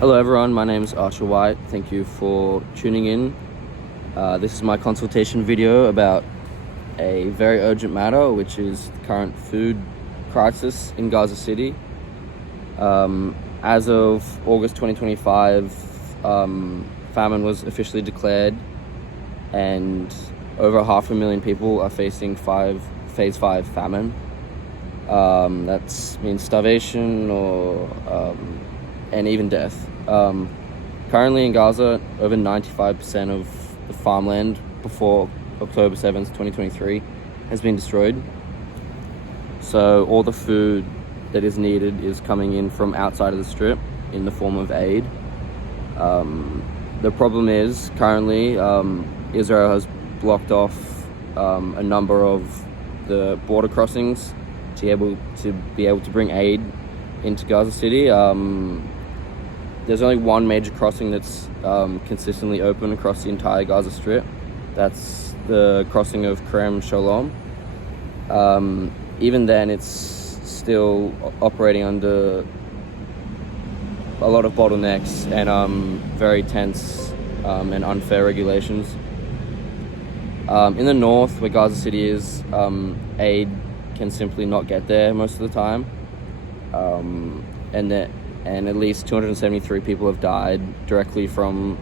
Hello everyone, my name is Archer White. Thank you for tuning in. This is my consultation video about a very urgent matter, which is the current food crisis in Gaza City. As of August 2025, famine was officially declared, and over 500,000 people are facing phase 5 famine. That means starvation and even death. Currently in Gaza, over 95% of the farmland before October 7th, 2023 has been destroyed. So all the food that is needed is coming in from outside of the strip in the form of aid. The problem is currently Israel has blocked off a number of the border crossings to be able to bring aid into Gaza City. There's only one major crossing that's consistently open across the entire Gaza Strip. That's the crossing of Kerem Shalom. Even then, it's still operating under a lot of bottlenecks and very tense and unfair regulations. In the north, where Gaza City is, aid can simply not get there most of the time. And at least 273 people have died directly from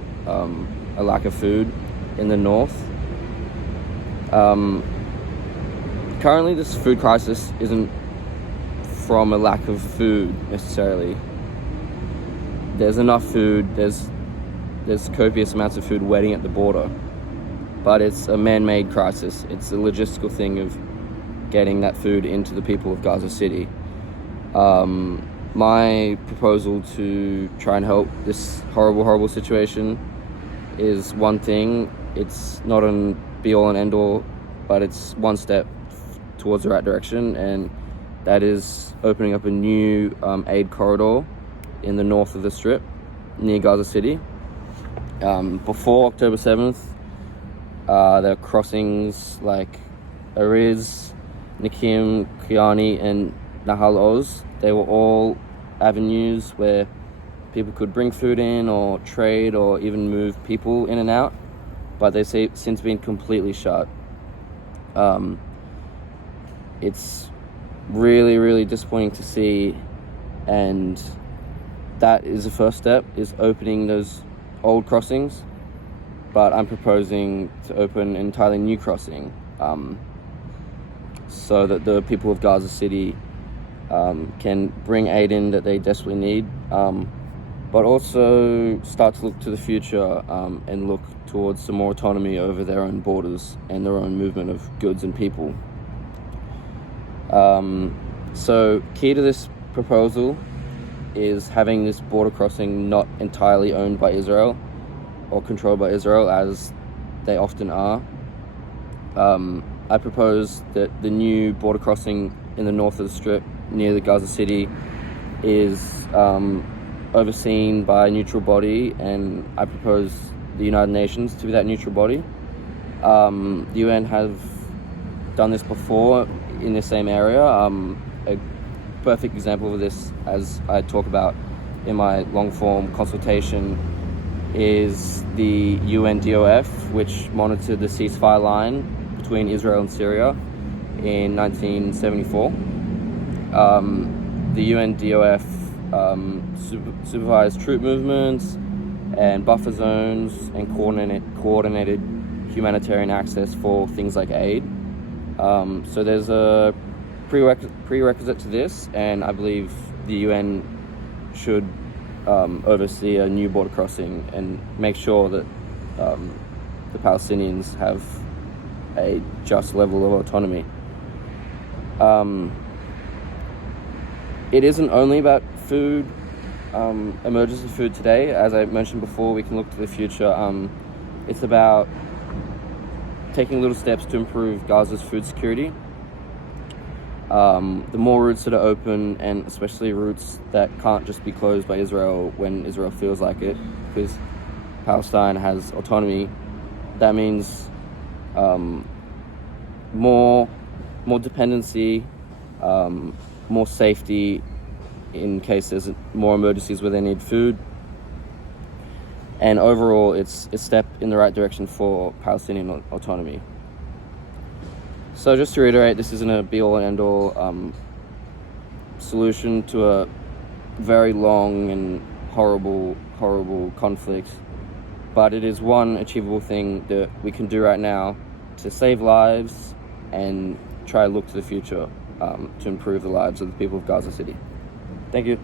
a lack of food in the north. Currently, this food crisis isn't from a lack of food necessarily. There's enough food, there's copious amounts of food waiting at the border, but it's a man-made crisis. It's a logistical thing of getting that food into the people of Gaza City. My proposal to try and help this horrible situation is one thing. It's not a be-all and end-all, but it's one step towards the right direction, and that is opening up a new aid corridor in the north of the Strip, near Gaza City. Before October 7th, there are crossings like Ariz, Nikim, Kiani, and Nahal Oz. They were all avenues where people could bring food in or trade or even move people in and out, but they've since been completely shut. It's really disappointing to see, and that is the first step, is opening those old crossings, but I'm proposing to open an entirely new crossing so that the people of Gaza City can bring aid in that they desperately need, but also start to look to the future and look towards some more autonomy over their own borders and their own movement of goods and people. So key to this proposal is having this border crossing not entirely owned by Israel or controlled by Israel, as they often are. I propose that the new border crossing in the north of the Strip near the Gaza City is overseen by a neutral body, and I propose the United Nations to be that neutral body. The UN have done this before in the same area. A perfect example of this, as I talk about in my long-form consultation, is the UNDOF, which monitored the ceasefire line between Israel and Syria in 1974. The UNDOF supervised troop movements and buffer zones and coordinated humanitarian access for things like aid. So there's a prerequisite to this, and I believe the UN should oversee a new border crossing and make sure that the Palestinians have a just level of autonomy. It isn't only about food, emergency food today. As I mentioned before, we can look to the future. It's about taking little steps to improve Gaza's food security. The more routes that are open, and especially routes that can't just be closed by Israel when Israel feels like it, because Palestine has autonomy, that means more dependency, more safety in case there's more emergencies where they need food, and overall it's a step in the right direction for Palestinian autonomy. So just to reiterate, this isn't a be-all and end-all solution to a very long and horrible conflict, but it is one achievable thing that we can do right now to save lives and try to look to the future to improve the lives of the people of Gaza City. Thank you.